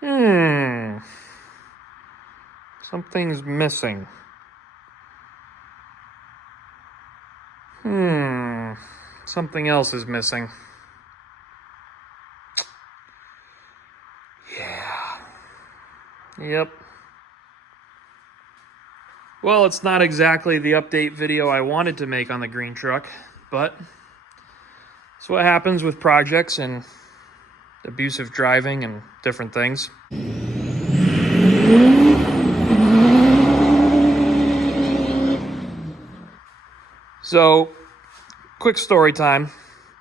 Hmm. Something's missing. Something else is missing. Yeah. Yep. Well, it's not exactly the update video I wanted to make on the green truck, but it's what happens with projects and abusive driving and different things. So, quick story time.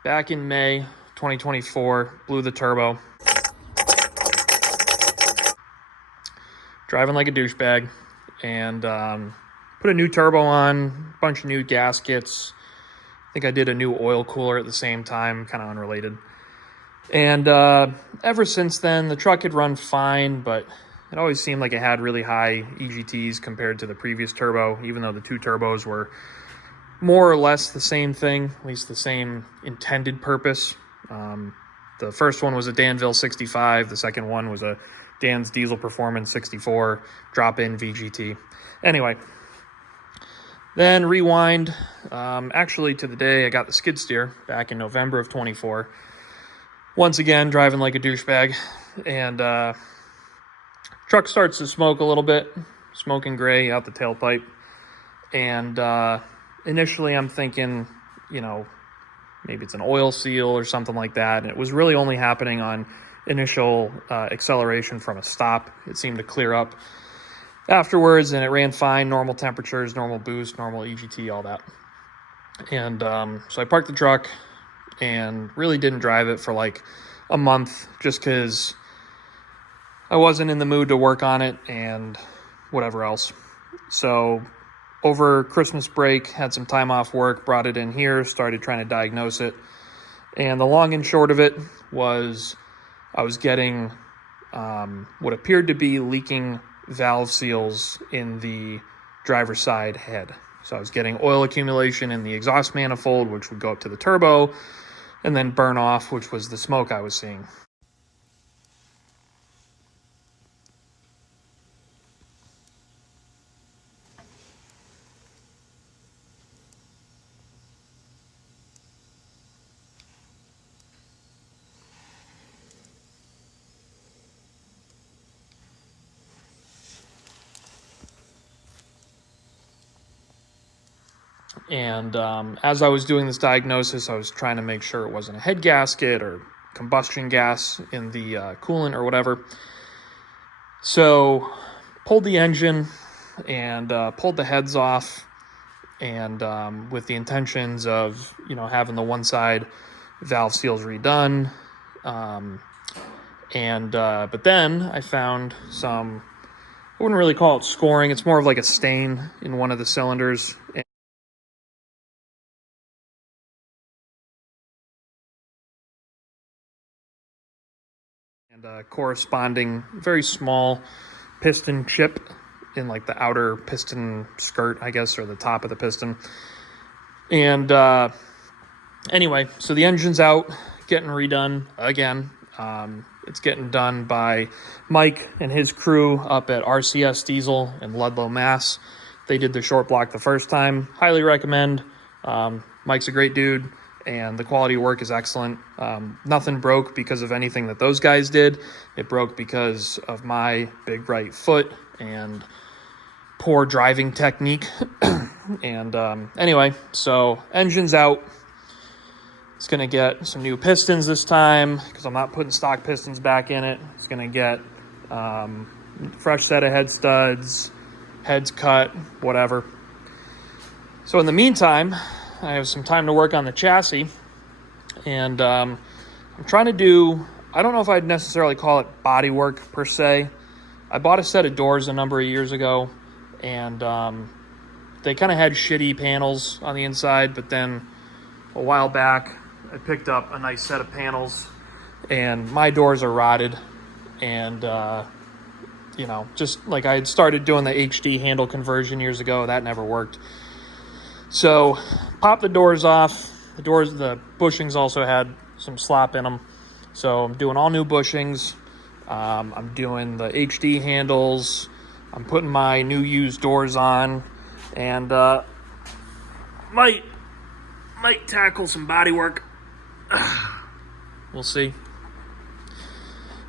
Back in May 2024, blew the turbo. Driving like a douchebag, and put a new turbo on, a bunch of new gaskets. I think I did a new oil cooler at the same time, kind of unrelated. And ever since then, the truck had run fine, but it always seemed like it had really high EGTs compared to the previous turbo, even though the two turbos were more or less the same thing, at least the same intended purpose. The first one was a Danville 65. The second one was a Dan's Diesel Performance 64 drop-in VGT. Anyway, then rewind, actually to the day I got the skid steer back in November of 24. Once again, driving like a douchebag, and truck starts to smoke a little bit, smoking gray out the tailpipe. And initially I'm thinking, maybe it's an oil seal or something like that. And it was really only happening on initial acceleration from a stop. It seemed to clear up afterwards, and it ran fine, normal temperatures, normal boost, normal EGT, all that. And so I parked the truck and really didn't drive it for like a month just because I wasn't in the mood to work on it and whatever else. So over Christmas break, had some time off work, brought it in here, started trying to diagnose it. And the long and short of it was I was getting what appeared to be leaking valve seals in the driver's side head. So I was getting oil accumulation in the exhaust manifold, which would go up to the turbo, and then burn off, which was the smoke I was seeing. And as I was doing this diagnosis, I was trying to make sure it wasn't a head gasket or combustion gas in the coolant or whatever. So pulled the engine and pulled the heads off, and with the intentions of having the one side valve seals redone. But then I found some, I wouldn't really call it scoring, it's more of like a stain in one of the cylinders. And a corresponding very small piston chip in like the outer piston skirt, I guess, or the top of the piston. And anyway, so the engine's out, getting redone again. It's getting done by Mike and his crew up at RCS Diesel in Ludlow, Mass. They did the short block the first time. Highly recommend. Mike's a great dude, and the quality of work is excellent. Nothing broke because of anything that those guys did. It broke because of my big right foot and poor driving technique. And anyway, so engine's out. It's going to get some new pistons this time because I'm not putting stock pistons back in it. It's going to get fresh set of head studs, heads cut, whatever. So in the meantime, I have some time to work on the chassis, and I'm trying to do, I don't know if I'd necessarily call it body work per se. I bought a set of doors a number of years ago, and they kind of had shitty panels on the inside, but then a while back I picked up a nice set of panels, and my doors are rotted, and just like I had started doing the HD handle conversion years ago, that never worked. So pop the doors off. The bushings also had some slop in them, so I'm doing all new bushings, I'm doing the HD handles. I'm putting my new used doors on, and might tackle some body work. We'll see.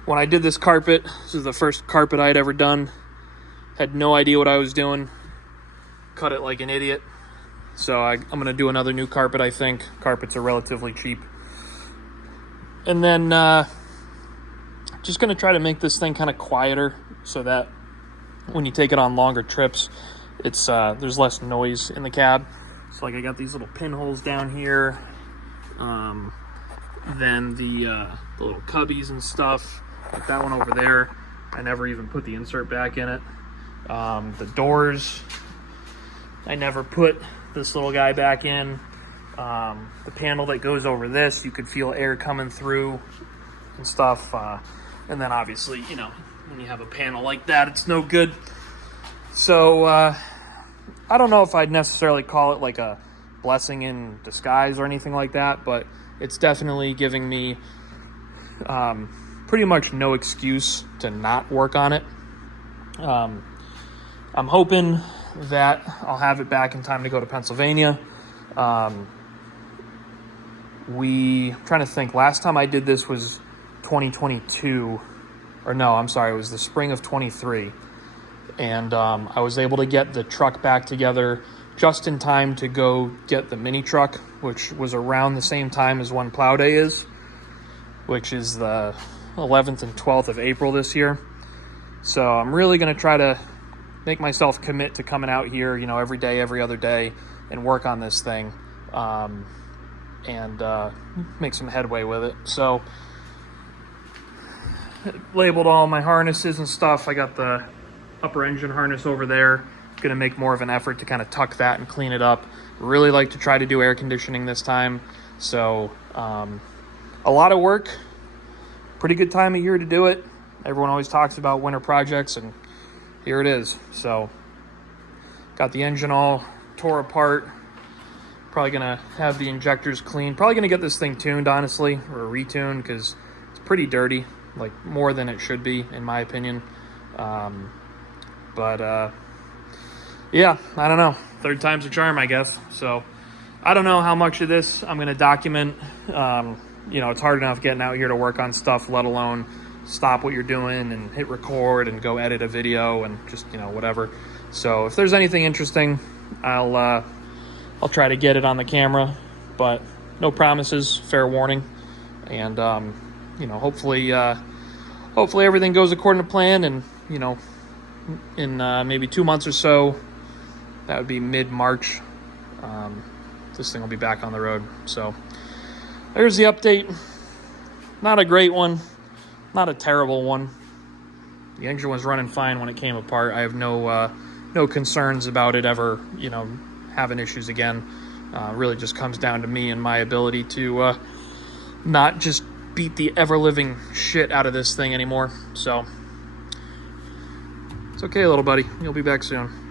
When I did this carpet, this is the first carpet I'd ever done. Had no idea what I was doing. Cut it like an idiot. So I'm going to do another new carpet, I think. Carpets are relatively cheap. And then just going to try to make this thing kind of quieter so that when you take it on longer trips, it's there's less noise in the cab. So like I got these little pinholes down here. Then the little cubbies and stuff. Got that one over there. I never even put the insert back in it. The doors, I never put this little guy back in. The panel that goes over this, you could feel air coming through and stuff. And then obviously, you know, when you have a panel like that, it's no good. So I don't know if I'd necessarily call it like a blessing in disguise or anything like that, but it's definitely giving me pretty much no excuse to not work on it. I'm hoping that I'll have it back in time to go to Pennsylvania. I'm trying to think, last time I did this was 2022, or no, I'm sorry, it was the spring of 23. And I was able to get the truck back together just in time to go get the mini truck, which was around the same time as when plow day is, which is the 11th and 12th of April this year. So I'm really going to try to make myself commit to coming out here, you know, every day, every other day, and work on this thing, and make some headway with it. So labeled all my harnesses and stuff. I got the upper engine harness over there. Going to make more of an effort to kind of tuck that and clean it up. Really like to try to do air conditioning this time. So a lot of work. Pretty good time of year to do it. Everyone always talks about winter projects, and here it is. So got the engine all tore apart. Probably gonna have the injectors cleaned. Probably gonna get this thing tuned, honestly, or retuned, because it's pretty dirty, like more than it should be, in my opinion. Yeah, I don't know. Third time's a charm, I guess. So I don't know how much of this I'm gonna document. You know, it's hard enough getting out here to work on stuff, let alone stop what you're doing and hit record and go edit a video and just, you know, whatever. So if there's anything interesting, I'll try to get it on the camera, but no promises, fair warning. And you know, hopefully everything goes according to plan, and you know, in maybe 2 months or so, that would be mid-March, this thing will be back on the road. So there's the update. Not a great one, not a terrible one. The engine was running fine when it came apart. I have no concerns about it ever, you know, having issues again. Really just comes down to me and my ability to not just beat the ever-living shit out of this thing anymore. So it's okay, little buddy. You'll be back soon.